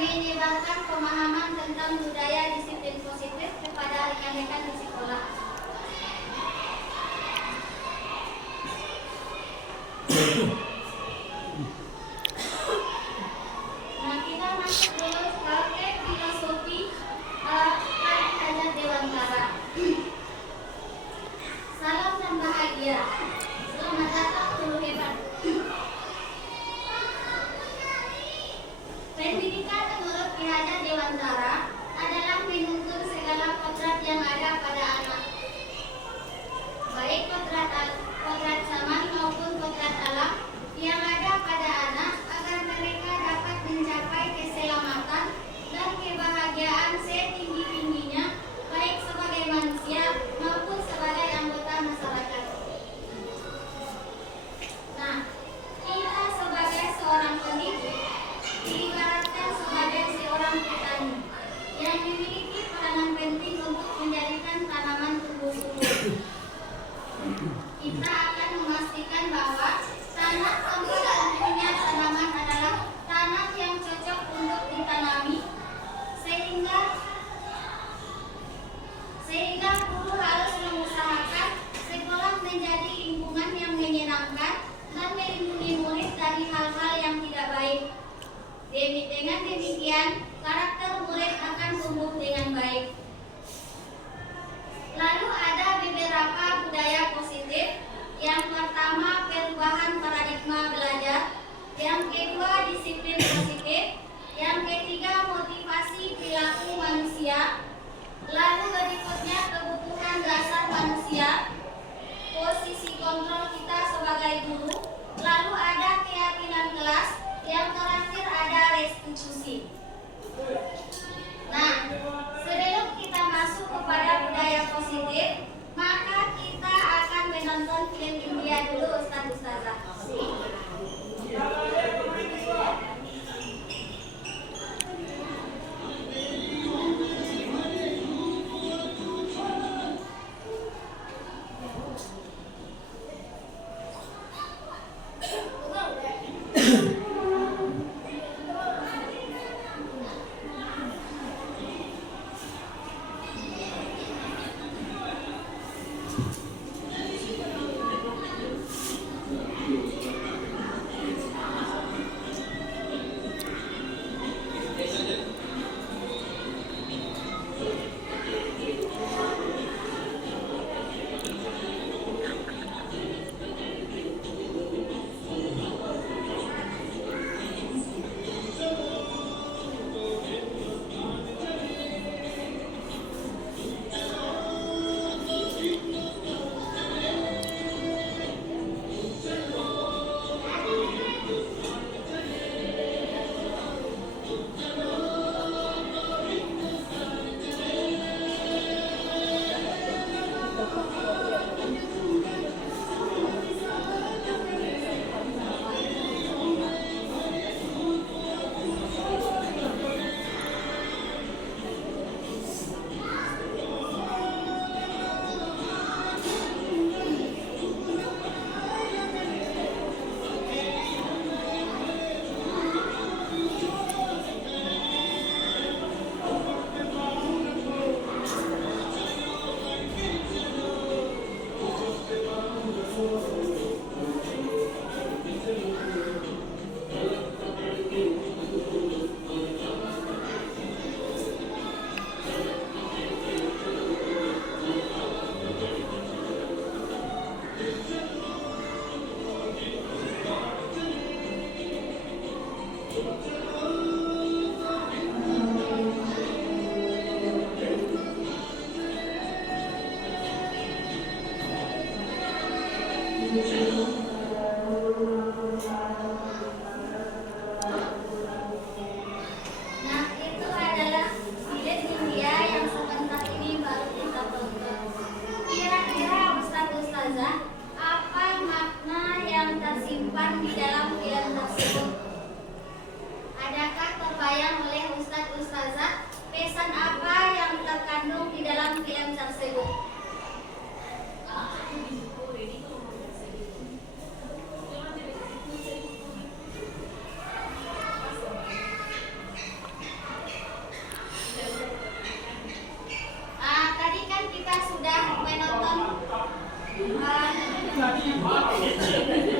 menyebarkan pemahaman tentang budaya disiplin positif kepada rekan-rekan di sekolah. Nah, kita masuk dulu ke filosofi Kak Hajat Dewantara. Salam dan bahagia. Selamat datang guru hebat. Pendidikan menurut Ki Hajat Dewantara adalah menuntun segala kodrat yang ada pada anak, baik kodrat zaman maupun kodrat alam yang ada pada anak, agar mereka dapat mencapai keselamatan dan kebahagiaan setinggi-tingginya, baik sebagai manusia maupun sebagai anggota masyarakat. Nah, kita sebagai seorang pendidik diibaratkan sebagai seorang petani yang memiliki peranan penting untuk menjadikan tanaman tumbuh subur. Kita akan memastikan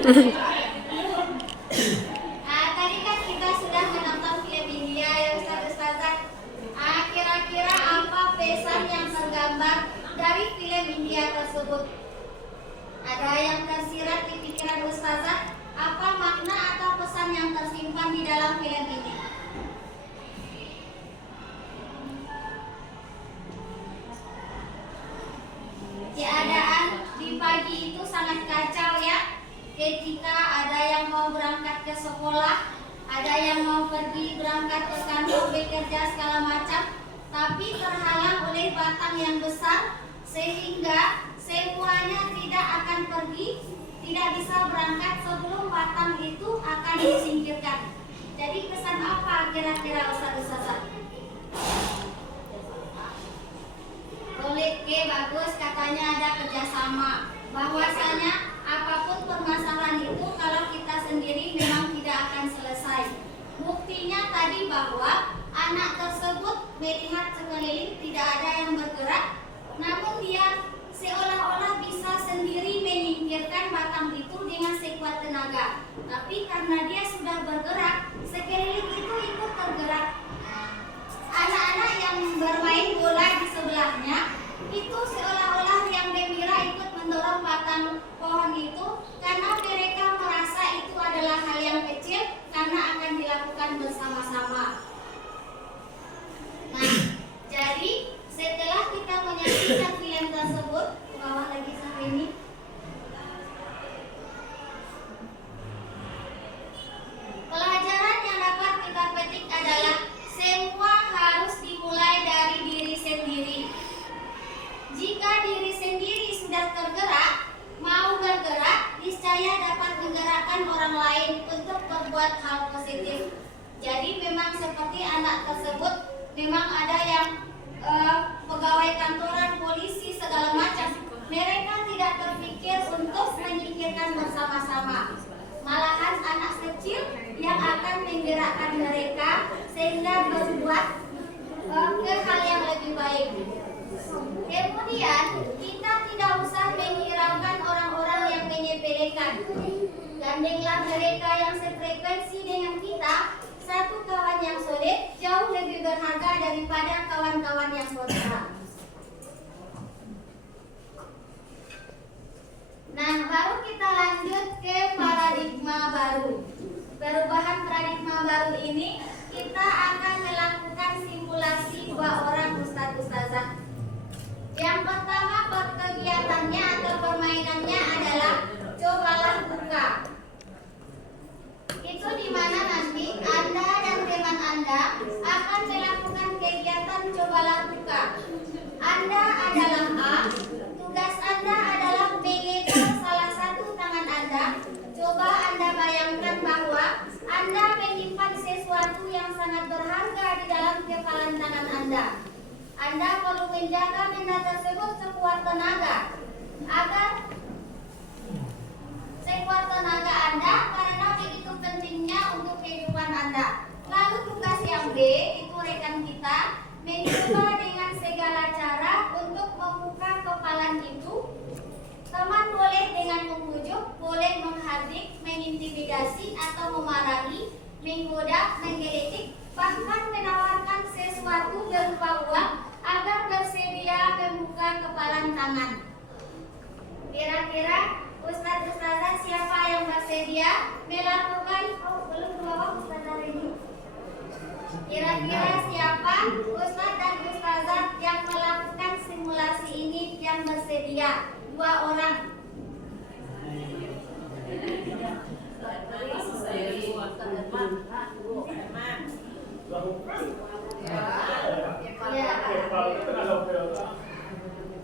Tadi kan kita sudah menonton film India ya Ustazah. Kira-kira apa pesan yang tergambar dari film India tersebut? Ada yang tersirat di pikiran Ustazah? Apa makna atau pesan yang tersimpan di dalam film ini? Keadaan di pagi itu sangat kacau ya. Ketika ada yang mau berangkat ke sekolah, ada yang mau pergi berangkat ke kantor bekerja segala macam, tapi terhalang oleh batang yang besar sehingga semuanya tidak akan pergi, tidak bisa berangkat sebelum batang itu akan disingkirkan. Jadi pesan apa kira-kira Ustazah? Oke, bagus, katanya ada kerjasama. Bahwasanya apapun permasalahan itu kalau kita sendiri memang tidak akan selesai. Buktinya tadi bahwa anak tersebut melihat sekeliling tidak ada yang bergerak, namun dia seolah-olah bisa sendiri menyingkirkan batang itu dengan sekuat tenaga. Tapi karena dia sudah bergerak, sekeliling itu ikut tergerak. Anak-anak yang bermain bola di sebelahnya itu seolah-olah yang gembira ikut mendorong batang pohon itu karena mereka merasa itu adalah hal yang kecil karena akan dilakukan bersama-sama. Nah, jadi setelah kita menyaksikan film tersebut, ke bawah lagi sampai ini. Pelajaran yang dapat kita petik adalah semua harus dimulai dari diri sendiri. Jika diri sendiri sudah tergerak, mau bergerak, niscaya dapat menggerakkan orang lain untuk berbuat hal positif. Jadi memang seperti anak tersebut, memang ada yang pegawai kantoran, polisi, segala macam. Mereka tidak terpikir untuk menyingkirkan bersama-sama. Malahan anak kecil yang akan menggerakkan mereka sehingga berbuat ke hal yang lebih baik. Kemudian kita tidak usah menghiraukan orang-orang yang menyepelekan. Gandenglah mereka yang sefrekuensi dengan kita. Satu kawan yang solid jauh lebih berharga daripada kawan-kawan yang kontra. Nah, baru kita lanjut ke paradigma baru. Perubahan paradigma baru ini kita akan melakukan simulasi 2 orang ustazah. Yang pertama kegiatannya atau permainannya adalah cobalah buka. Itu di mana nanti Anda dan teman Anda akan melakukan kegiatan cobalah buka. Anda adalah A, tugas Anda adalah mengejar salah satu tangan Anda. Coba Anda bayangkan bahwa Anda menyimpan sesuatu yang sangat berharga di dalam kepalan tangan Anda. Anda perlu menjaga benda tersebut sekuat tenaga agar sekuat tenaga Anda karena begitu pentingnya untuk kehidupan Anda. Lalu tugas yang B itu rekan kita mencoba dengan segala cara untuk membuka kepalan itu. Teman boleh dengan membujuk, boleh menghardik, mengintimidasi atau memarahi, menggoda, menggelitik, bahkan menawarkan sesuatu berupa uang agar bersedia membuka kepalan tangan. Kira-kira Ustazah siapa yang bersedia melakukan? Belum ke bawah Ustazah ini. Kira-kira siapa Ustaz dan Ustazah yang melakukan simulasi ini yang bersedia? 2 orang.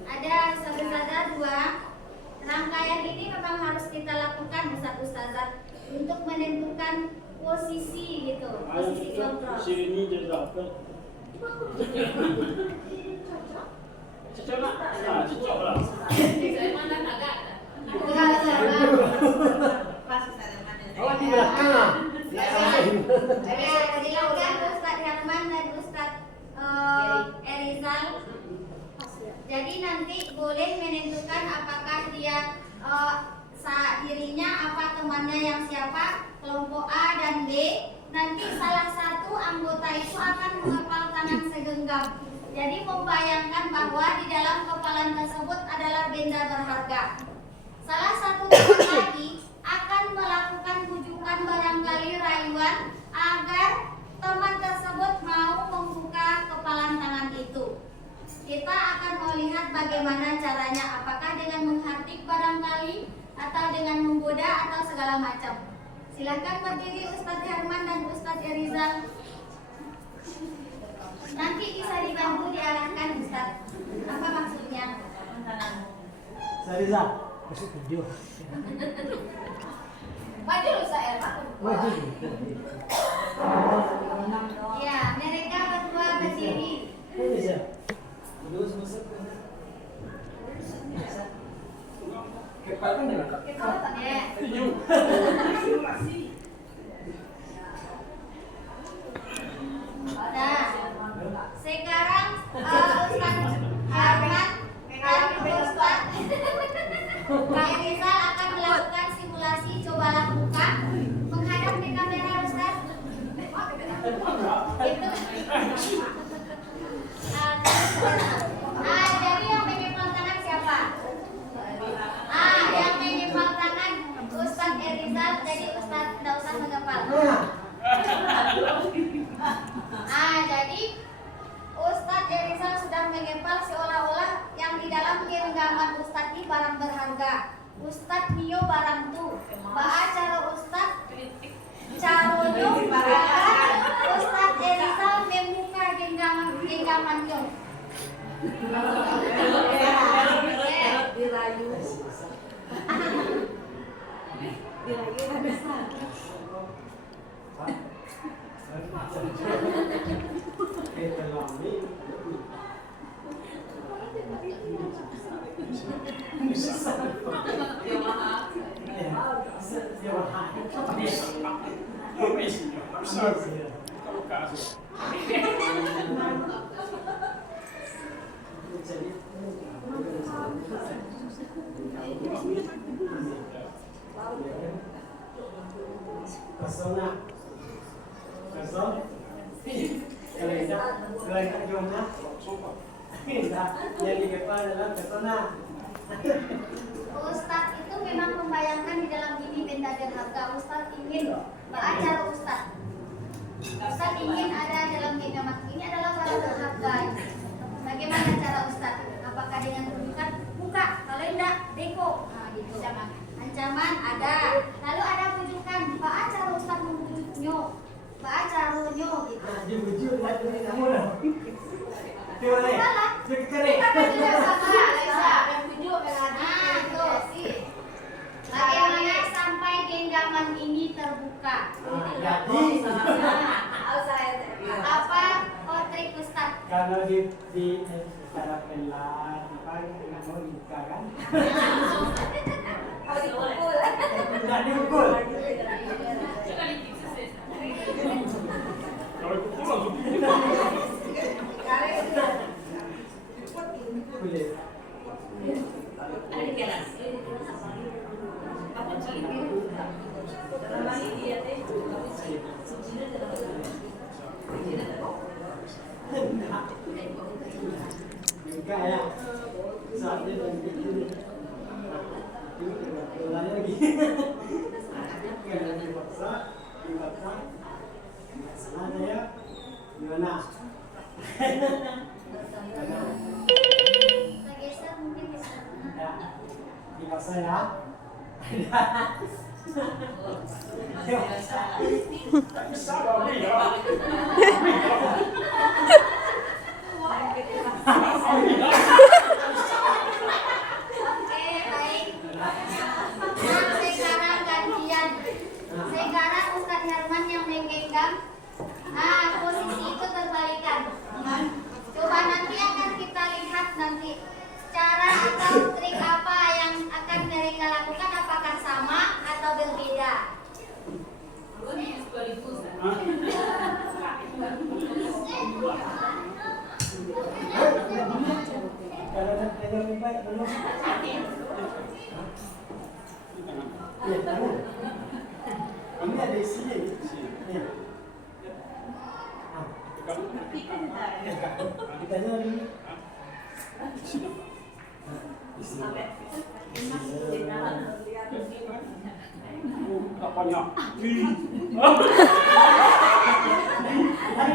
Ada Ustazah 2. Rangkaian ini memang harus kita lakukan Ustazah untuk menentukan posisi gitu, posisi kontrol. Sini jadi apa? Cocok lah. Cocok lah. Oh, di belakang. Silakan Ustaz Herman dan Ustaz Erizal. Jadi nanti boleh menentukan apakah dia dirinya apa temannya yang siapa, kelompok A dan B, nanti salah satu anggota itu akan mengepal tangan segenggam. Jadi membayangkan bahwa di dalam kepalan tersebut adalah benda berharga. Salah satu teman lagi akan melakukan bujukan barangkali rayuan agar teman tersebut mau membuka kepalan tangan itu. Kita akan melihat bagaimana caranya, apakah dengan menghardik barangkali atau dengan menggoda atau segala macam. Silakan berdiri Ustadz Herman dan Ustadz Erizal. Nanti bisa dibantu diarahkan Ustadz. Apa maksudnya? Sariza, masuk video. Maju saya Pak. Maju. Ya, mereka berdua berdiri. Bisa. Terus masuk. Kepala kan dia. Ya. Nah, sekarang Ustadz Herman dan Ustadz Kak Rizal akan melakukan simulasi cobalah buka menghadap di kamera Ustadz. Itu. Jadi yang menyimpan tangan siapa? Yang menyimpan tangan Ustadz Erizal, jadi Ustadz tidak usah mengepal. Jadi Ustadz Erizal sudah mengepal seolah-olah yang di dalam genggaman Ustadz ini barang berharga. Ustadz Mio barang tuh. Acara Ustadz Caronyo Ustadz Erizal membuka genggaman Nyo. Persona. Kelainan Jona. Yang di kepala adalah persona. Ustadz itu memang membayangkan di dalam ini benda berharga. Ustadz ingin acara Ustadz. Ustadz ingin ada dalam genggaman ini adalah barang berharga. Bagaimana cara Ustadz? Apakah dengan tunjukkan buka? Kalau tidak, deko. Nah, gitu. Ancaman ada. Lalu ada pujukan. Acara Ustadz membujuknya. Acara nyo gitu. Dia bujuk lihat dari kamu lah. Coba deh. Dia kering. Juga sama, bisa. Tuh sih. Bagaimana sampai genggaman ini terbuka? Jadi Apa trik Ustadz? kalau di cara pelan, apa nggak mau dibuka kan? Nggak dipukul. Kalau pukul langsung Boleh. Enggak ya. Saatnya nanti ini. Ulangnya lagi. Enggak dipaksa. Sengaja ya. Gimana? Kita geser mungkin bisa. Ya. Dipaksa ya. bisa dong nih ya. Oke, baik. Nah, sekarang gantian. Sekarang Ustadz Herman yang menggenggam. Posisi itu terbalikan. Coba nanti akan kita lihat nanti cara atau trik apa yang akan mereka lakukan, apakah sama atau berbeda. Kalau ada yang baik belum. Iya, kamu. Ini ada isinya. Nih. Ah, kita dulu. Apanya?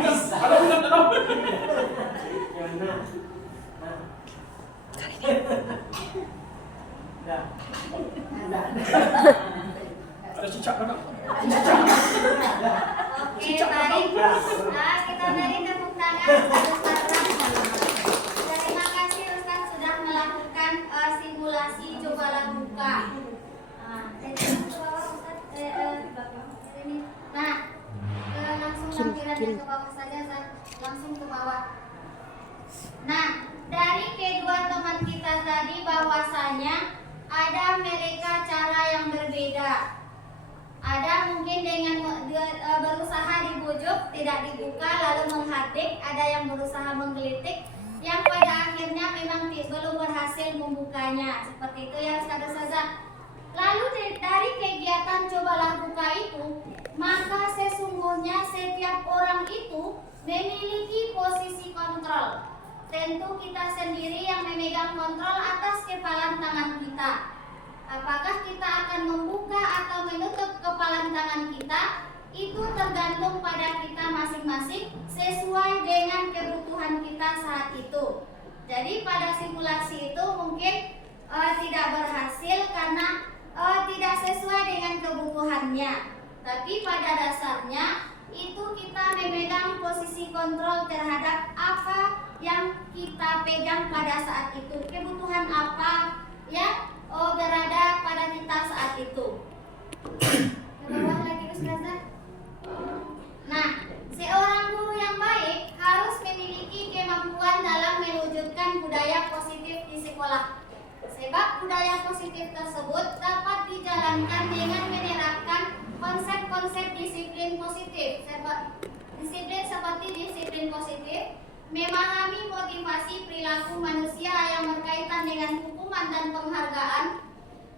Bisa. Ada bukan ada? Yang nah. Nah. Dah. Dah. Ada cicak mana? Oke, baik. Nah, kita beri tepuk tangan untuk Ustaz. Terima kasih Ustaz sudah melakukan simulasi cobalah buka. Nah, Nah, langsung lampirannya ke bawah saja, Ustaz. Langsung ke bawah. Nah, dari kedua teman kita tadi bahwasanya ada mereka cara yang berbeda. Ada mungkin dengan berusaha dibujuk tidak dibuka lalu menghadik, ada yang berusaha menggelitik yang pada akhirnya memang belum berhasil membukanya. Seperti itu ya Ustazah. Lalu dari kegiatan cobalah buka itu, maka sesungguhnya setiap orang itu memiliki posisi kontrol. Tentu kita sendiri yang memegang kontrol atas kepalan tangan kita. Apakah kita akan membuka atau menutup kepalan tangan kita, itu tergantung pada kita masing-masing sesuai dengan kebutuhan kita saat itu. Jadi pada simulasi itu mungkin tidak berhasil karena tidak sesuai dengan kebutuhannya. Tapi pada dasarnya itu kita memegang posisi kontrol terhadap apa yang kita pegang pada saat itu. Kebutuhan apa yang berada pada kita saat itu. Ke bawah lagi Ustazah. Nah, seorang guru yang baik harus memiliki kemampuan dalam mewujudkan budaya positif di sekolah. Sebab budaya positif tersebut dapat dijalankan dengan menerapkan konsep-konsep disiplin positif. Disiplin seperti disiplin positif, memahami motivasi perilaku manusia yang berkaitan dengan hukuman dan penghargaan.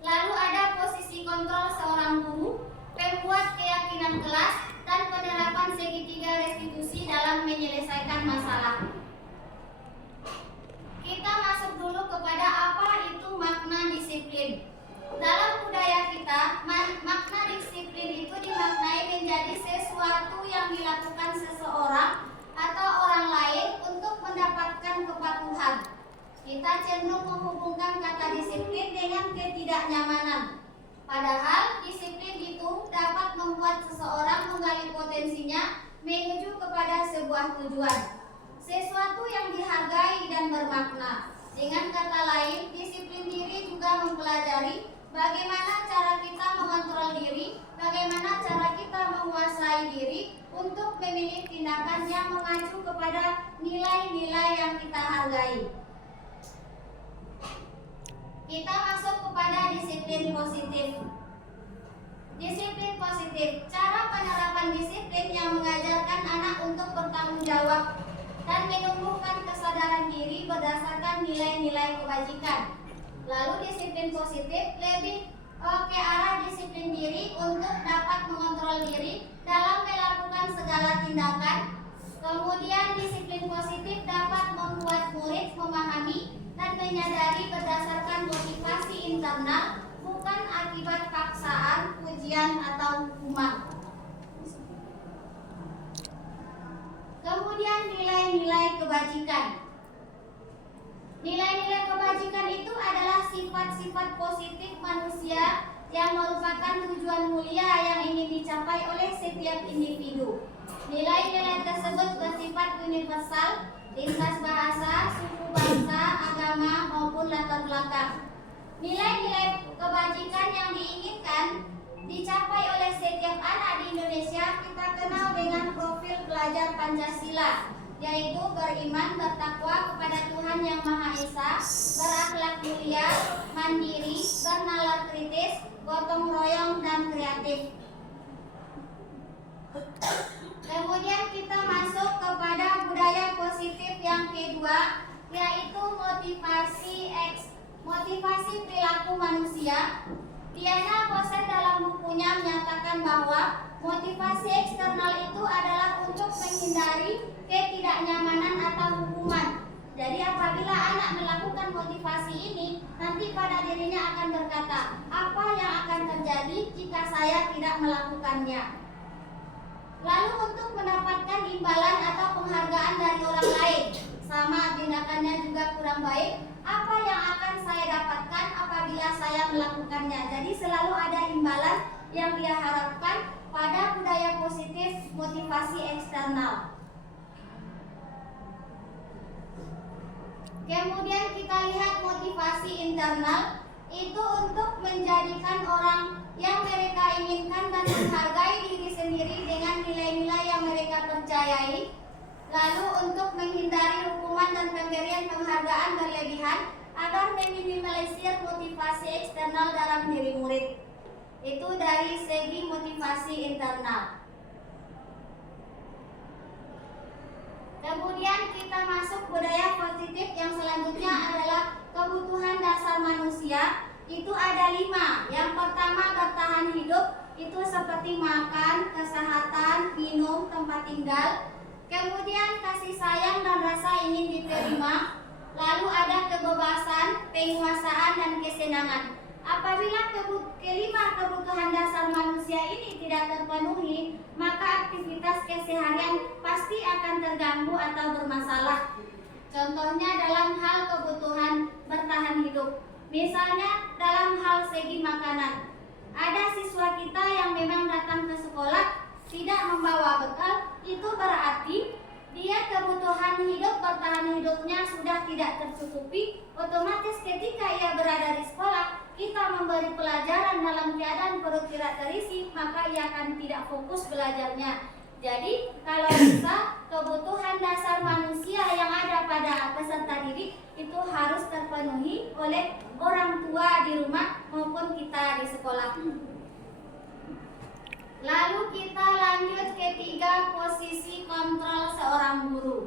Lalu ada posisi kontrol seorang guru, pembuat keyakinan kelas, dan penerapan segitiga restitusi dalam menyelesaikan masalah. Kita masuk dulu kepada apa itu makna disiplin. Dalam budaya kita, makna disiplin itu dimaknai menjadi sesuatu yang dilakukan seseorang atau orang lain untuk mendapatkan kepatuhan. Kita cenderung menghubungkan kata disiplin dengan ketidaknyamanan. Padahal disiplin itu dapat membuat seseorang menggali potensinya menuju kepada sebuah tujuan, sesuatu yang dihargai dan bermakna. Dengan kata lain, disiplin diri juga mempelajari bagaimana cara kita mengontrol diri, bagaimana cara kita menguasai diri untuk memilih tindakan yang mengacu kepada nilai-nilai yang kita hargai. Kita masuk kepada disiplin positif. Disiplin positif, cara penerapan disiplin yang mengajarkan anak untuk bertanggung jawab dan menumbuhkan kesadaran diri berdasarkan nilai-nilai kebajikan. Lalu disiplin positif lebih ke arah disiplin diri untuk dapat mengontrol diri dalam melakukan segala tindakan. Kemudian disiplin positif dapat membuat murid memahami dan menyadari berdasarkan motivasi internal, bukan akibat paksaan, pujian, atau hukuman. Kemudian nilai-nilai kebajikan. Nilai-nilai kebajikan itu adalah sifat-sifat positif manusia yang merupakan tujuan mulia yang ingin dicapai oleh setiap individu. Nilai-nilai tersebut bersifat universal, lintas bahasa, suku bangsa, agama, maupun latar belakang. Nilai-nilai kebajikan yang diinginkan dicapai oleh setiap anak di Indonesia kita kenal dengan profil pelajar Pancasila, yaitu beriman, bertakwa kepada Tuhan Yang Maha Esa, berakhlak mulia, mandiri, bernalar kritis, gotong royong, dan kreatif. Kemudian kita masuk kepada budaya positif yang kedua, yaitu motivasi perilaku manusia. Diana Kosen dalam bukunya menyatakan bahwa motivasi eksternal itu adalah untuk menghindari ketidaknyamanan atau hukuman. Jadi apabila anak melakukan motivasi ini, nanti pada dirinya akan berkata, apa yang akan terjadi jika saya tidak melakukannya? Lalu untuk mendapatkan imbalan atau penghargaan dari orang lain, sama tindakannya juga kurang baik, apa yang akan saya dapatkan apabila saya melakukannya? Jadi selalu ada imbalan yang dia harapkan pada budaya positif motivasi eksternal. Kemudian kita lihat motivasi internal, itu untuk menjadikan orang yang mereka inginkan dan menghargai diri sendiri dengan nilai-nilai yang mereka percayai. Lalu untuk menghindari hukuman dan pemberian penghargaan berlebihan agar meminimalisir motivasi eksternal dalam diri murid. Itu dari segi motivasi internal. Kemudian kita masuk budaya positif yang selanjutnya adalah kebutuhan dasar manusia. Itu ada 5. Yang pertama bertahan hidup, itu seperti makan, kesehatan, minum, tempat tinggal. Kemudian kasih sayang dan rasa ingin diterima. Lalu ada kebebasan, penguasaan dan kesenangan. Apabila kelima kebutuhan dasar manusia ini tidak terpenuhi, maka aktivitas keseharian pasti akan terganggu atau bermasalah. Contohnya dalam hal kebutuhan bertahan hidup. Misalnya dalam hal segi makanan. Ada siswa kita yang memang datang ke sekolah tidak membawa bekal, itu berarti dia kebutuhan hidup bertahan hidupnya sudah tidak tercukupi. Otomatis ketika ia berada di sekolah, kita memberi pelajaran dalam keadaan perut tidak terisi, maka ia akan tidak fokus belajarnya. Jadi kalau bisa kebutuhan dasar manusia yang ada pada peserta didik itu harus terpenuhi oleh orang tua di rumah maupun kita di sekolah. Lalu kita lanjut ketiga, posisi kontrol seorang guru.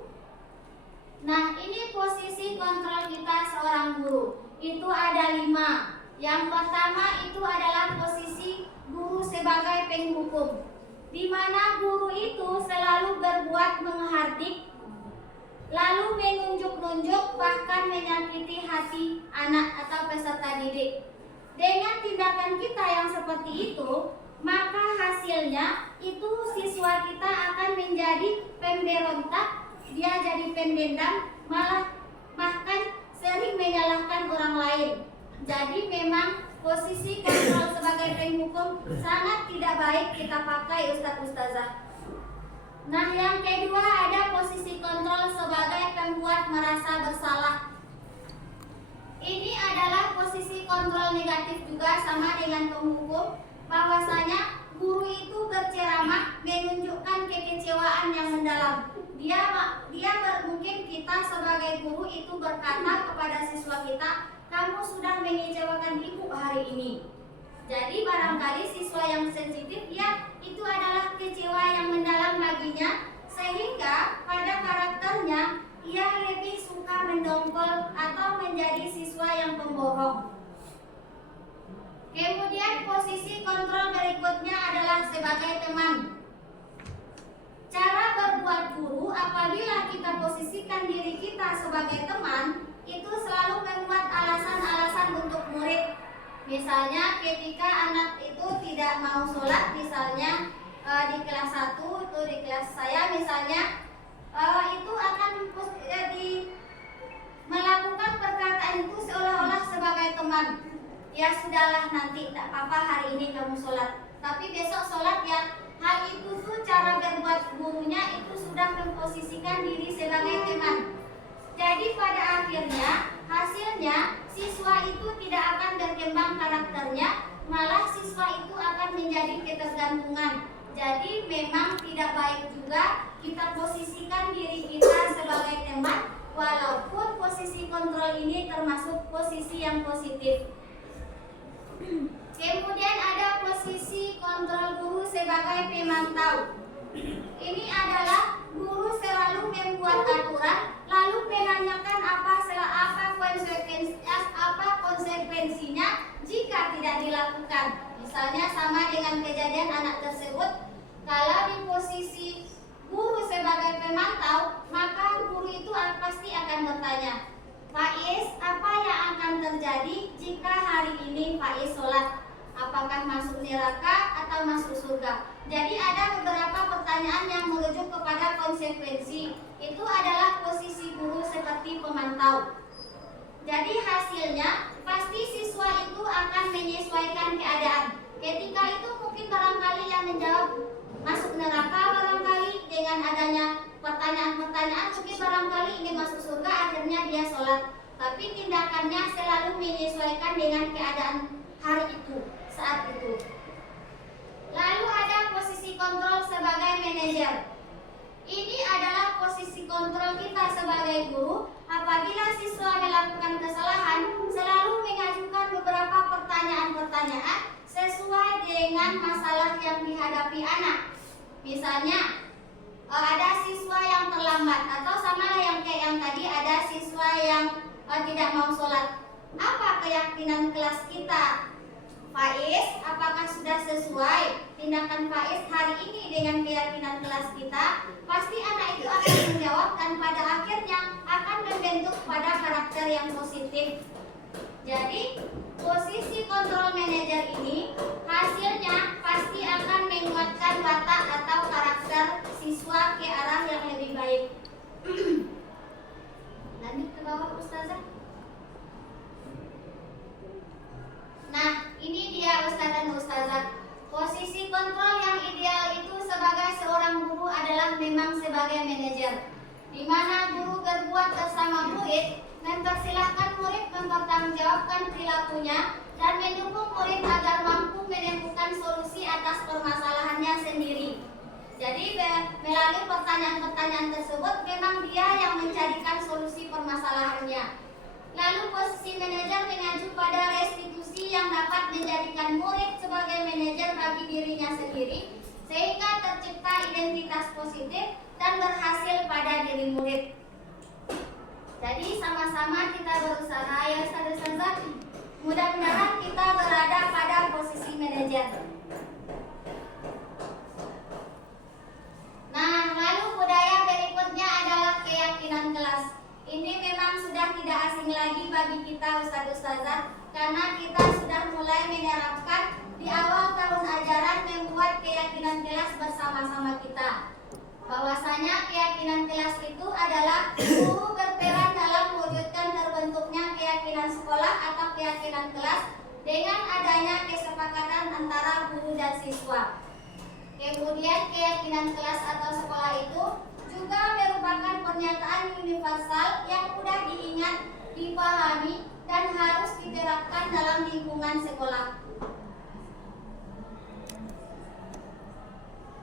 Nah, ini posisi kontrol kita seorang guru. Itu ada 5. Yang pertama itu adalah posisi guru sebagai penghukum, di mana guru itu selalu berbuat menghardik, lalu menunjuk-nunjuk, bahkan menyakiti hati anak atau peserta didik. Dengan tindakan kita yang seperti itu, maka hasilnya itu siswa kita akan menjadi pemberontak, dia jadi pendendam, bahkan sering menyalahkan orang lain. Jadi memang posisi kontrol sebagai penghukum sangat tidak baik kita pakai ustaz-ustazah. Nah, yang kedua ada posisi kontrol sebagai pembuat merasa bersalah. Ini adalah posisi kontrol negatif juga, sama dengan penghukum, bahwasanya guru itu berceramah menunjukkan kekecewaan yang mendalam. Mungkin kita sebagai guru itu berkata kepada siswa kita, kamu sudah mengecewakan ibu hari ini. Jadi barangkali siswa yang sensitif, ya itu adalah kecewa yang mendalam baginya, sehingga pada karakternya ia lebih suka mendongkol atau menjadi siswa yang pembohong. Kemudian posisi kontrol berikutnya adalah sebagai teman. Cara berbuat guru apabila kita posisikan diri kita sebagai teman, itu selalu membuat alasan-alasan untuk murid. Misalnya ketika anak itu tidak mau sholat, misalnya di kelas 1 itu di kelas saya misalnya, itu akan melakukan perkataan itu seolah-olah sebagai teman. Ya sudahlah, nanti tak apa-apa hari ini kamu sholat, tapi besok sholat ya. Hal itu tuh cara berbuat gurunya itu sudah memposisikan diri sebagai teman. Jadi pada akhirnya hasilnya siswa itu tidak akan berkembang karakternya, malah siswa itu akan menjadi ketergantungan. Jadi memang tidak baik juga kita posisikan diri kita sebagai teman, walaupun posisi kontrol ini termasuk posisi yang positif. Kemudian ada posisi kontrol guru sebagai pemantau. Ini adalah guru selalu membuat aturan, lalu menanyakan apa konsekuensinya jika tidak dilakukan. ini Faiz sholat, apakah masuk neraka atau masuk surga? Jadi ada beberapa pertanyaan yang merujuk kepada konsekuensi. Itu adalah posisi guru seperti pemantau. Jadi hasilnya pasti siswa itu akan menyesuaikan keadaan. Ketika itu mungkin barangkali yang menjawab masuk neraka, barangkali dengan adanya pertanyaan-pertanyaan mungkin barangkali ingin masuk surga, akhirnya dia sholat. Tapi tindakannya selalu menyesuaikan dengan keadaan hari itu, saat itu. Lalu ada posisi kontrol sebagai manajer. Ini adalah posisi kontrol kita sebagai guru. Apabila siswa melakukan kesalahan, selalu mengajukan beberapa pertanyaan-pertanyaan sesuai dengan masalah yang dihadapi anak. Misalnya, ada siswa yang terlambat, atau sama yang kayak yang tadi, ada siswa yang tidak mau sholat. Apa keyakinan kelas kita? Faiz, apakah sudah sesuai tindakan Faiz hari ini dengan keyakinan kelas kita? Pasti anak itu akan menjawab dan pada akhirnya akan membentuk pada karakter yang positif. Jadi, posisi kontrol manajer ini hasilnya pasti akan menguatkan watak atau karakter siswa ke arah yang lebih baik. Lanjut ke bawah Ustazah. Nah, ini dia Ustaz dan Ustazah. Posisi kontrol yang ideal itu sebagai seorang guru adalah memang sebagai manajer, di mana guru berbuat bersama murid, mempersilahkan murid mempertanggungjawabkan perilakunya dan mendukung murid agar mampu menemukan solusi atas permasalahannya sendiri. Jadi melalui pertanyaan-pertanyaan tersebut memang dia yang mencarikan solusi permasalahannya. Lalu posisi manajer mengacu pada restitusi yang dapat menjadikan murid sebagai manajer bagi dirinya sendiri, sehingga tercipta identitas positif dan berhasil pada diri murid. Jadi sama-sama kita berusaha ya Ustaz-Ustazah. Mudah-mudahan kita berada pada posisi manajer. Nah, lalu budaya berikutnya adalah keyakinan kelas. Ini memang sudah tidak asing lagi bagi kita Ustaz-Ustazah, karena kita sudah mulai menerapkan di awal tahun ajaran membuat keyakinan kelas bersama-sama kita. Bahwasanya keyakinan kelas itu adalah guru berperan dalam mewujudkan terbentuknya keyakinan sekolah atau keyakinan kelas dengan adanya kesepakatan antara guru dan siswa. Kemudian keyakinan kelas atau sekolah itu juga merupakan pernyataan universal yang mudah diingat, dipahami, dan harus diterapkan dalam lingkungan sekolah.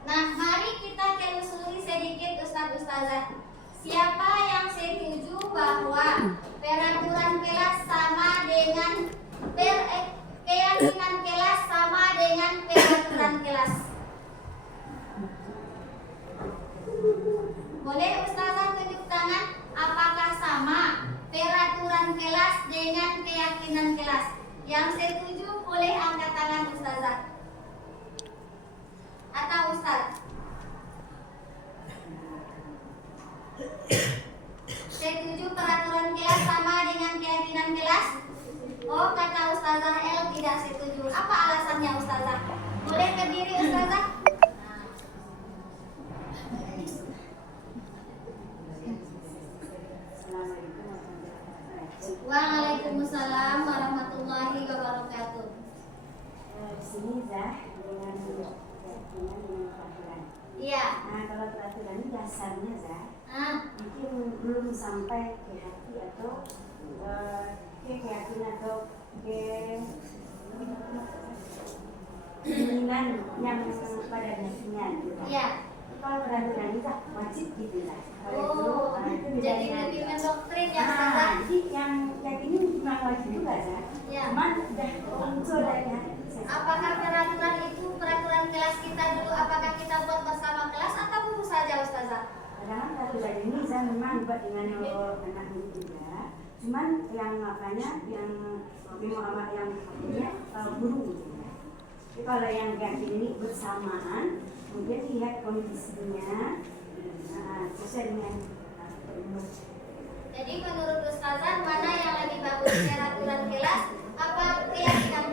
Nah, mari kita telusuri sedikit Ustaz-Ustazah. Siapa yang setuju bahwa peraturan kelas sama dengan keyakinan kelas sama dengan peraturan kelas? Boleh Ustazah tunjuk tangan, apakah sama peraturan kelas dengan keyakinan kelas? Yang setuju boleh angkat tangan Ustazah atau Ustaz. Setuju peraturan kelas sama dengan keyakinan kelas? Oh, kata Ustazah L tidak setuju. Apa alasannya Ustazah? Boleh berdiri Ustazah? Waalaikumsalam warahmatullahi wabarakatuh. Di sini Zah dengan peraturan. Iya. Nah, kalau peraturan ini dasarnya Zah, mungkin belum sampai ke hati atau ke keyakinan atau ke keinginan yang pada dirinya. Iya. Kalau peraturan ini Zah wajib gitu Zah. Oh, jadi lebih mendoktrin ya Ustazah. Jadi yang ini memang wajib juga Zah. Iya. Cuman udah muncul dari hati. Apakah peraturan itu peraturan kelas kita dulu, apakah kita buat bersama kelas atau guru saja Ustazah? Kadang peraturan ini saya memang buat dengan anak ini juga. Cuman yang makanya yang memang yang punya guru gitu ya. Jadi kalau yang ganti ini bersamaan, kemudian lihat kondisinya sesuai dengan Jadi menurut Ustazah mana yang lebih bagus, peraturan kelas apa keyakinan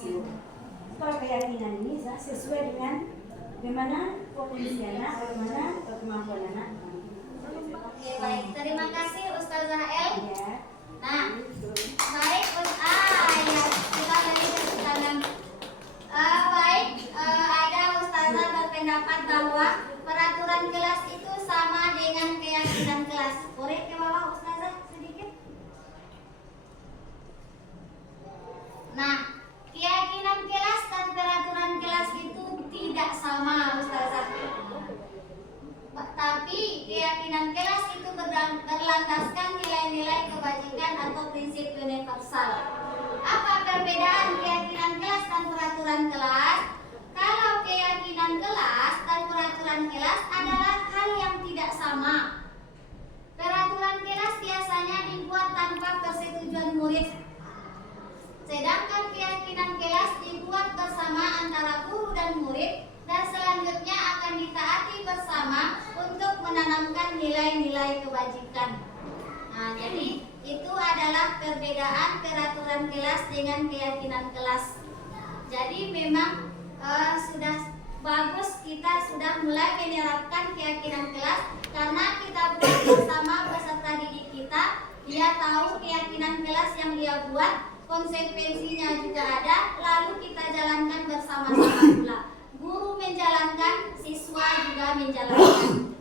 Kalau keyakinan ini sesuai dengan bagaimana potensi anak, bagaimana kemampuan anak. Oke, baik. Terima kasih Ustazah El. Ya. Nah, baik ya, kita lagi kesana. Baik, ada Ustazah berpendapat bahwa peraturan kelas itu sama dengan keyakinan kelas. Boleh ke bawah Ustazah sedikit? Nah, keyakinan kelas dan peraturan kelas itu tidak sama Ustazah. Tapi keyakinan kelas itu berlandaskan nilai-nilai kebajikan atau prinsip universal. Apa perbedaan keyakinan kelas dan peraturan kelas? Kalau keyakinan kelas dan peraturan kelas adalah hal yang tidak sama. Peraturan kelas biasanya dibuat tanpa persetujuan murid. Sedangkan keyakinan kelas dibuat bersama antara guru dan murid dan selanjutnya akan ditaati bersama untuk menanamkan nilai-nilai kebajikan. Nah, jadi itu adalah perbedaan peraturan kelas dengan keyakinan kelas. Jadi memang sudah bagus kita sudah mulai menerapkan keyakinan kelas karena kita buat bersama beserta didik kita. Dia tahu keyakinan kelas yang dia buat, konsekuensinya juga ada, lalu kita jalankan bersama-sama pula. Guru menjalankan, siswa juga menjalankan.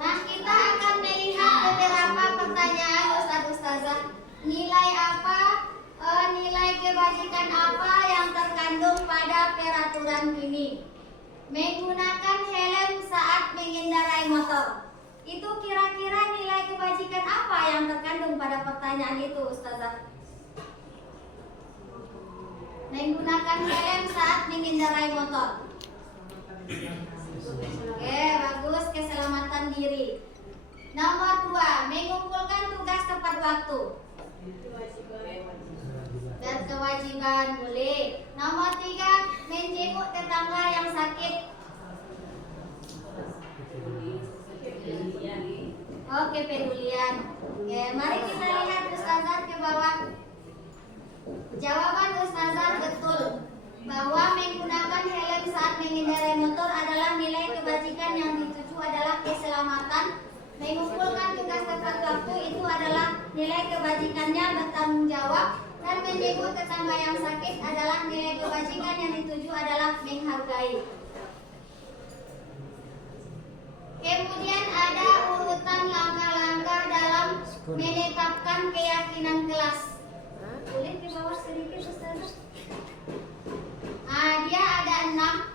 Nah, kita akan melihat beberapa pertanyaan Ustazah. Nilai apa, nilai kebajikan apa yang terkandung pada peraturan ini? Menggunakan helm saat mengendarai motor. Itu kira-kira nilai kebajikan apa yang terkandung pada pertanyaan itu, Ustazah? Menggunakan helm saat mengendarai motor. Oke, bagus, keselamatan diri. Nomor 2, mengumpulkan tugas tepat waktu. Berkewajiban, boleh. Nomor 3, menjenguk tetangga yang sakit. Oke, pedulian. Oke, mari kita lihat Ustazah ke bawah. Jawaban Ustazah betul bahwa menggunakan helm saat mengendarai motor adalah nilai kebajikan yang dituju adalah keselamatan. Mengumpulkan tugas tepat waktu itu adalah nilai kebajikannya bertanggung jawab, dan menjenguk tetangga yang sakit adalah nilai kebajikan yang dituju adalah menghargai. Kemudian ada urutan langkah-langkah dalam menetapkan keyakinan kelas. Boleh di bawah sedikit Ustazah? Nah, dia ada 6.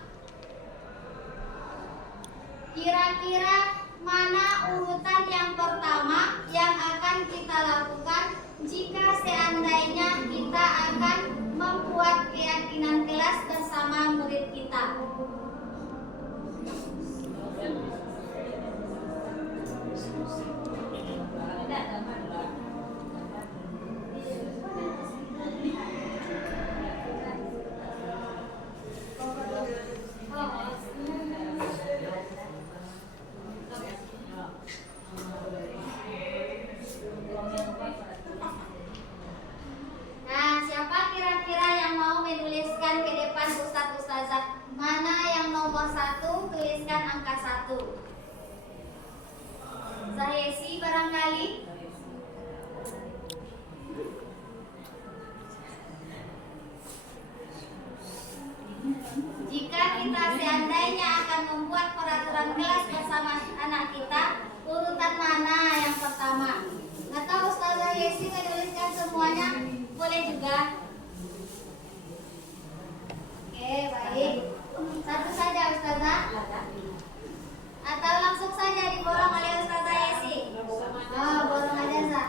Kira-kira mana urutan yang pertama yang akan kita lakukan jika seandainya kita akan membuat keyakinan kelas bersama murid kita? Nah, siapa kira-kira yang mau menuliskan ke depan Ustazah? Mana yang nomor 1, tuliskan angka 1. Zahesi barangkali. Jika kita seandainya akan membuat peraturan kelas bersama anak kita, urutan mana yang pertama? Atau Ustazah Yesi menuliskan semuanya? Boleh juga. Oke, baik. Satu saja Ustazah. Atau langsung saja diborong oleh Ustazah Yesi? Oh, borong aja, Sa.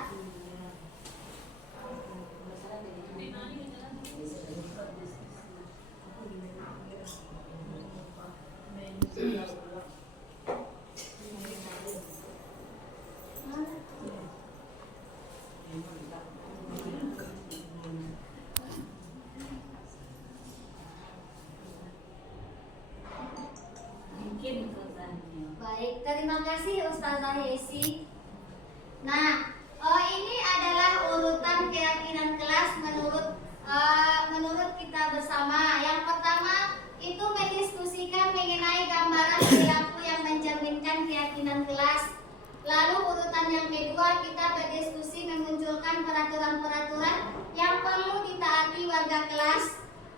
Baik, terima kasih Ustazah Yesi. Nah, ini adalah urutan keyakinan kita bersama. Yang pertama itu mendiskusikan mengenai gambaran perilaku yang mencerminkan keyakinan kelas. Lalu urutan yang kedua kita berdiskusi memunculkan peraturan-peraturan yang perlu ditaati warga kelas.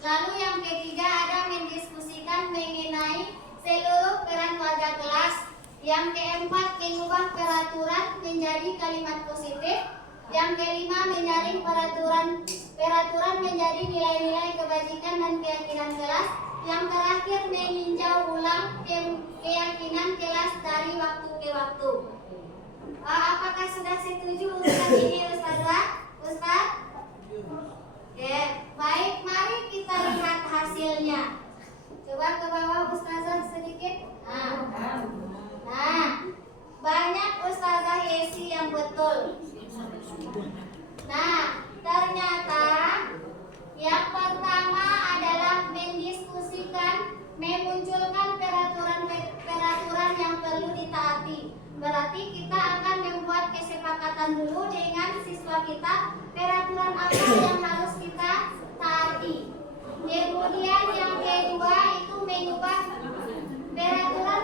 Lalu yang ketiga ada mendiskusikan mengenai seluruh peran warga kelas. Yang keempat mengubah peraturan menjadi kalimat positif. Yang kelima menyaring peraturan menjadi nilai-nilai kebajikan dan keyakinan kelas. Yang terakhir meninjau ulang keyakinan kelas dari waktu ke waktu. Apakah sudah setuju urusan ini Ustazah? Ustaz? Oke, baik, mari kita lihat hasilnya. Coba ke bawah Ustazah sedikit. Nah, banyak Ustazah Yesi yang betul. Nah, ternyata yang pertama adalah mendiskusikan, memunculkan peraturan yang perlu ditaati. Berarti kita akan membuat kesepakatan dulu dengan siswa kita peraturan apa yang harus kita taati. Kemudian yang kedua itu mengubah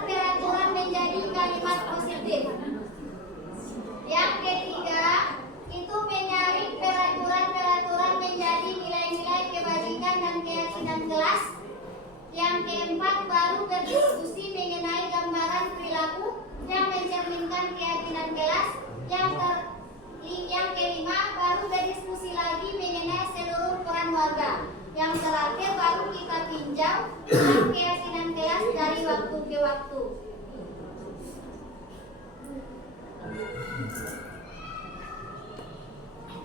peraturan menjadi kalimat positif. Yang ketiga itu menyaring peraturan menjadi nilai-nilai kebajikan dan keyakinan kelas. Yang keempat baru berdiskusi mengenai gambaran perilaku yang mencerminkan keyakinan kelas. Yang kelima baru berdiskusi lagi mengenai seluruh peran warga. Yang terakhir baru kita tinjau keyakinan kelas dari waktu ke waktu.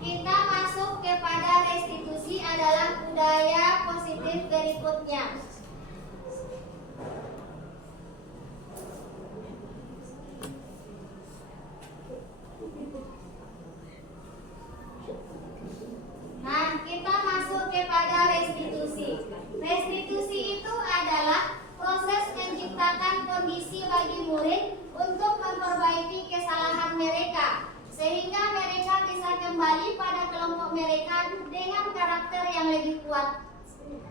Kita masuk kepada restitusi adalah budaya positif berikutnya. Nah, kita masuk kepada restitusi. Restitusi itu adalah proses menciptakan kondisi bagi murid untuk memperbaiki kesalahan mereka, sehingga mereka bisa kembali pada kelompok mereka dengan karakter yang lebih kuat.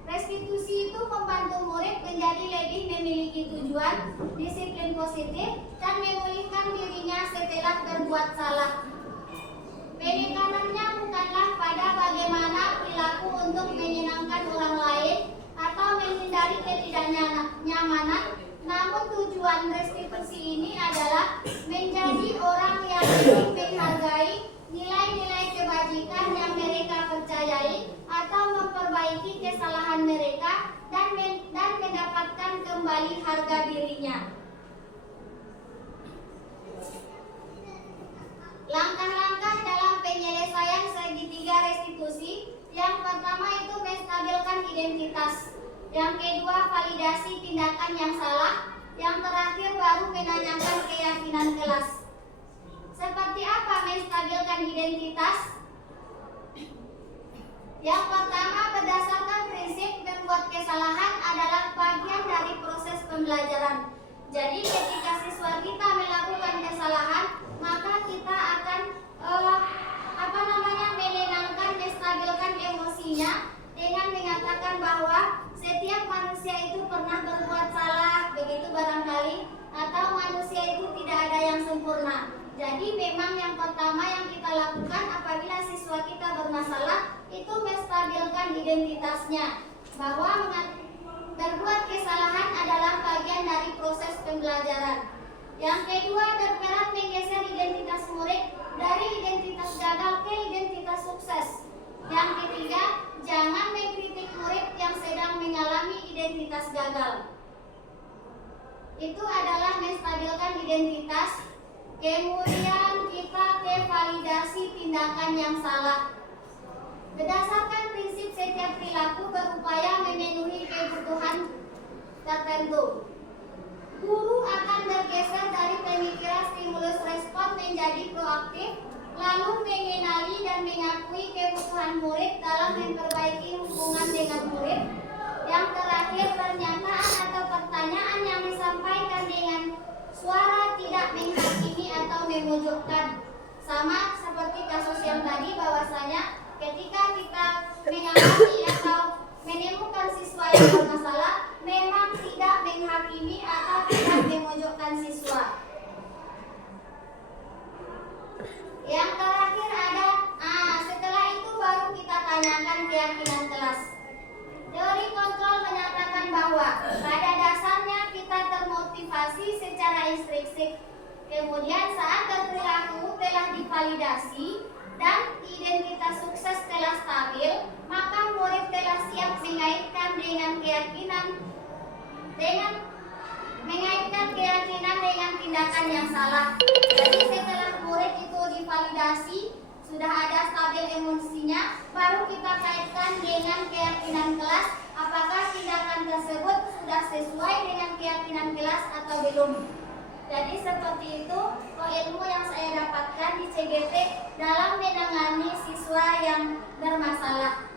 Restitusi itu membantu murid menjadi lebih memiliki tujuan, disiplin positif, dan memulihkan dirinya setelah berbuat salah. Penekanannya bukanlah pada bagaimana perilaku untuk menyenangkan orang lain atau menghindari ketidaknyamanan, namun tujuan restitusi ini adalah menjadi orang yang lebih menghargai nilai-nilai kebajikan yang mereka percayai atau memperbaiki kesalahan mereka dan mendapatkan kembali harga dirinya. Langkah-langkah dalam penyelesaian segitiga restitusi. Yang pertama itu menstabilkan identitas. Yang kedua validasi tindakan yang salah. Yang terakhir baru menanyakan keyakinan kelas. Seperti apa menstabilkan identitas? Yang pertama, berdasarkan prinsip membuat kesalahan adalah bagian dari proses pembelajaran. Jadi ketika siswa kita melakukan kesalahan, maka kita akan menenangkan, menstabilkan emosinya dengan mengatakan bahwa setiap manusia itu pernah berbuat salah, begitu barangkali, atau manusia itu tidak ada yang sempurna. Jadi memang yang pertama yang kita lakukan apabila siswa kita bermasalah itu menstabilkan identitasnya, bahwa berbuat kesalahan adalah bagian dari proses pembelajaran. Yang kedua, berperan menggeser identitas murid dari identitas gagal ke identitas sukses. Yang ketiga, jangan mengkritik murid yang sedang mengalami identitas gagal. Itu adalah menstabilkan identitas. Kemudian kita ke validasi tindakan yang salah. Berdasarkan prinsip setiap perilaku berupaya memenuhi kebutuhan tertentu. Guru akan bergeser dari pemikiran stimulus respon menjadi proaktif, lalu mengenali dan mengakui kebutuhan murid dalam memperbaiki hubungan dengan murid. Yang terakhir, pernyataan atau pertanyaan yang disampaikan dengan suara tidak menghakimi atau memojokkan. Sama seperti kasus yang tadi, bahwasanya ketika kita mengamati atau menanyakan keyakinan kelas. Teori kontrol menyatakan bahwa pada dasarnya kita termotivasi secara intrinsik. Kemudian saat berperilaku telah divalidasi dan identitas sukses telah stabil, maka murid telah siap mengaitkan dengan tindakan yang salah. Jadi setelah murid itu divalidasi, sudah ada stabil emosinya, baru kita kaitkan dengan keyakinan kelas, apakah tindakan tersebut sudah sesuai dengan keyakinan kelas atau belum. Jadi seperti itu ilmu yang saya dapatkan di CGT dalam menangani siswa yang bermasalah.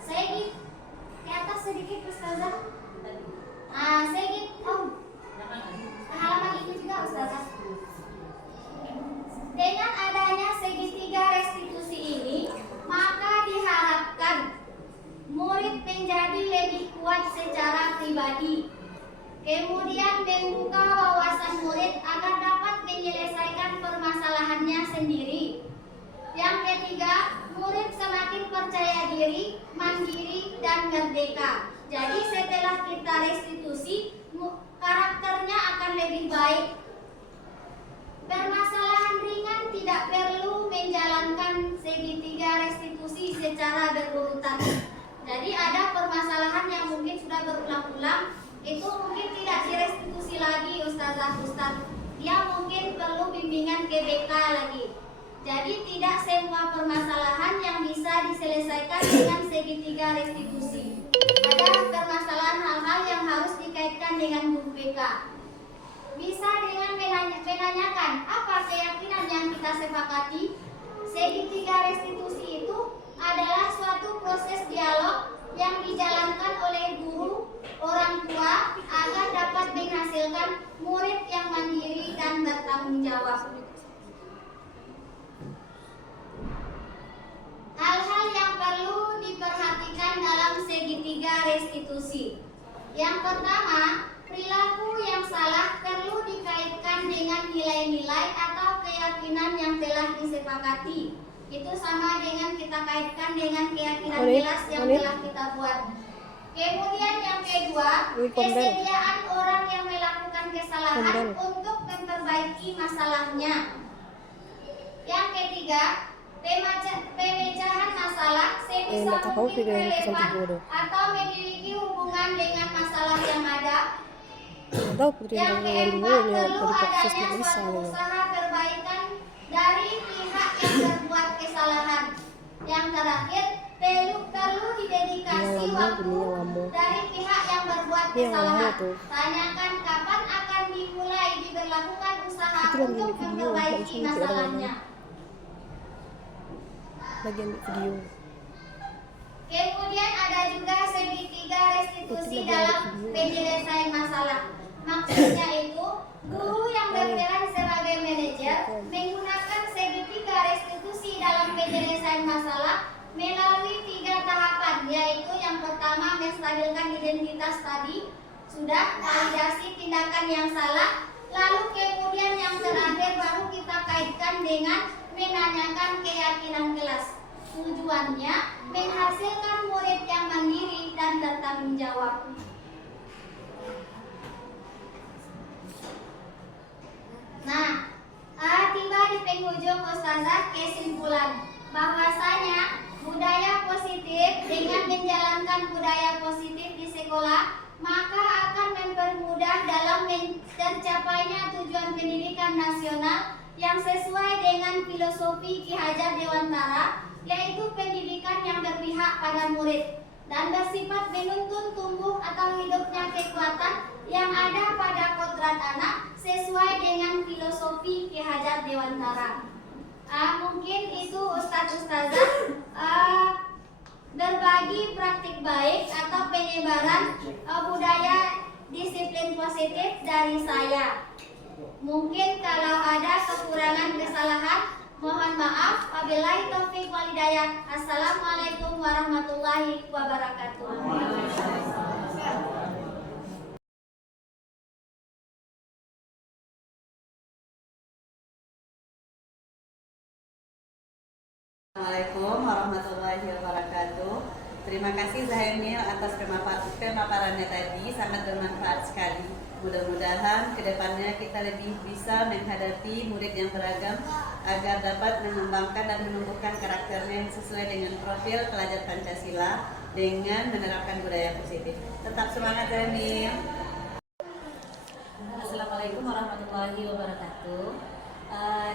Saya di atas sedikit Ustazah. Halaman itu juga Ustazah. Dengan adanya segitiga restitusi ini, maka diharapkan murid menjadi lebih kuat secara pribadi. Kemudian membuka wawasan murid agar dapat menyelesaikan permasalahannya sendiri. Yang ketiga, murid semakin percaya diri, mandiri, dan merdeka. Jadi setelah kita restitusi, karakternya akan lebih baik. Permasalahan ringan tidak perlu menjalankan segitiga restitusi secara berurutan. Jadi ada permasalahan yang mungkin sudah berulang-ulang, itu mungkin tidak direstitusi lagi Ustazah. Dia mungkin perlu bimbingan GBK lagi. Jadi tidak semua permasalahan yang bisa diselesaikan dengan segitiga restitusi. Ada permasalahan hal-hal yang harus dikaitkan dengan guru BK. Bisa dengan menanyakan apa keyakinan yang kita sepakati. Segitiga restitusi itu adalah suatu proses dialog yang dijalankan oleh guru, orang tua agar dapat menghasilkan murid yang mandiri dan bertanggung jawab. Hal-hal yang perlu diperhatikan dalam segitiga restitusi. Yang pertama, perilaku yang salah perlu dikaitkan dengan nilai-nilai atau keyakinan yang telah disepakati. Itu sama dengan kita kaitkan dengan keyakinan jelas yang telah kita buat. Kemudian yang kedua, kesediaan orang yang melakukan kesalahan untuk memperbaiki masalahnya. Yang ketiga, pemecahan masalah sebisa mungkin relevan atau memiliki hubungan dengan masalah yang ada. Yang keempat, perlu adanya suatu usaha perbaikan dari pihak yang berbuat kesalahan. Yang terakhir, perlu didedikasi waktu dari pihak yang berbuat kesalahan. Tanyakan kapan akan dimulai diberlakukan usaha untuk memperbaiki masalahnya. Bagian video. Kemudian ada juga segitiga restitusi dalam penyelesaian masalah. Maksudnya itu, guru yang berperan sebagai manajer menggunakan segitiga restitusi dalam penyelesaian masalah melalui 3 tahapan, yaitu yang pertama menstabilkan identitas tadi, sudah validasi tindakan yang salah, lalu kemudian yang terakhir baru kita kaitkan dengan menanyakan keyakinan kelas. Tujuannya menghasilkan murid yang mandiri dan bertanggung jawab. Nah, tiba di penghujung Ustazah, kesimpulan bahwasanya budaya positif dengan menjalankan budaya positif di sekolah maka akan mempermudah dalam tercapainya tujuan pendidikan nasional yang sesuai dengan filosofi Ki Hajar Dewantara, yaitu pendidikan yang berpihak pada murid dan bersifat menuntun tumbuh atau hidupnya kekuatan yang ada pada kodrat anak sesuai dengan filosofi Ki Hajar Dewantara. Mungkin itu Ustazah berbagi praktik baik atau penyebaran budaya disiplin positif dari saya. Mungkin kalau ada kekurangan kesalahan, mohon maaf. Wabillahi taufiq wal hidayah. Assalamualaikum warahmatullahi wabarakatuh. Assalamualaikum warahmatullahi wabarakatuh. Terima kasih Zainil atas pemaparannya tadi, sangat bermanfaat sekali. Mudah-mudahan kedepannya kita lebih bisa menghadapi murid yang beragam agar dapat mengembangkan dan menumbuhkan karakternya yang sesuai dengan profil pelajar Pancasila dengan menerapkan budaya positif. Tetap semangat Zainil. Assalamualaikum warahmatullahi wabarakatuh.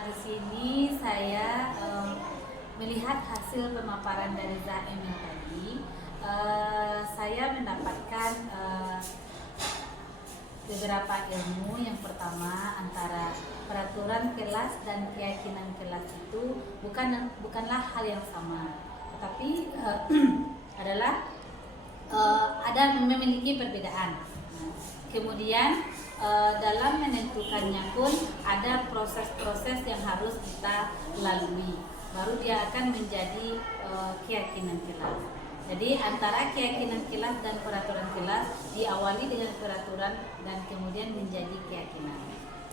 Di sini saya melihat hasil pemaparan dari Zainil tadi. Saya mendapatkan beberapa ilmu. Yang pertama, antara peraturan kelas dan keyakinan kelas itu bukanlah hal yang sama, tetapi adalah ada memiliki perbedaan. Kemudian dalam menentukannya pun ada proses-proses yang harus kita lalui, baru dia akan menjadi keyakinan kelas. Jadi antara keyakinan kelas dan peraturan kelas diawali dengan peraturan dan kemudian menjadi keyakinan.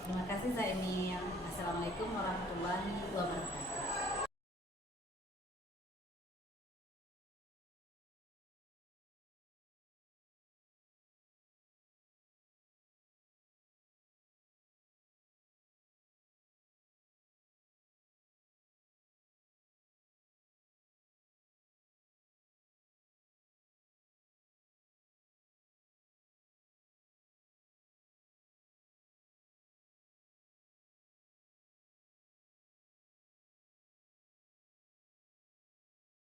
Terima kasih Zainil. Assalamualaikum warahmatullahi wabarakatuh.